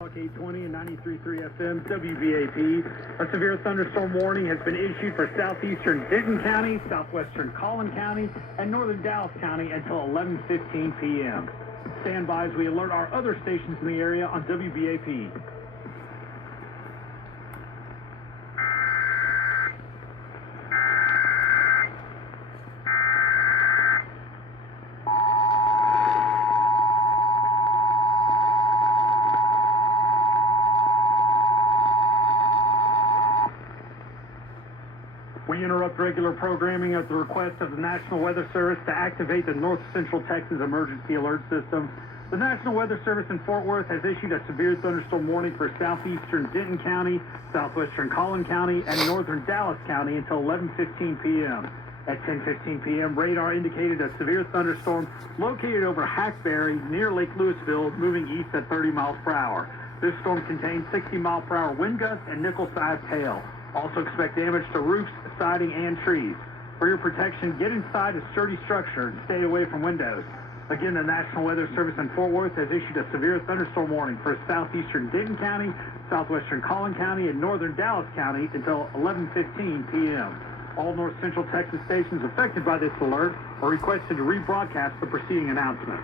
820 and 93.3 FM, wbap. A severe thunderstorm warning has been issued for southeastern Denton County, southwestern Collin County, and northern Dallas County until 11:15 p.m. Stand by as we alert our other stations in the area on wbap. We interrupt regular programming at the request of the National Weather Service to activate the North Central Texas Emergency Alert System. The National Weather Service in Fort Worth has issued a severe thunderstorm warning for southeastern Denton County, southwestern Collin County, and northern Dallas County until 11:15 p.m. At 10:15 p.m., radar indicated a severe thunderstorm located over Hackberry near Lake Louisville, moving east at 30 miles per hour. This storm contains 60-mile-per-hour wind gusts and nickel-sized hail. Also expect damage to roofs, siding, and trees. For your protection, get inside a sturdy structure and stay away from windows. Again, the National Weather Service in Fort Worth has issued a severe thunderstorm warning for southeastern Denton County, southwestern Collin County, and northern Dallas County until 11:15 p.m. All North Central Texas stations affected by this alert are requested to rebroadcast the preceding announcement.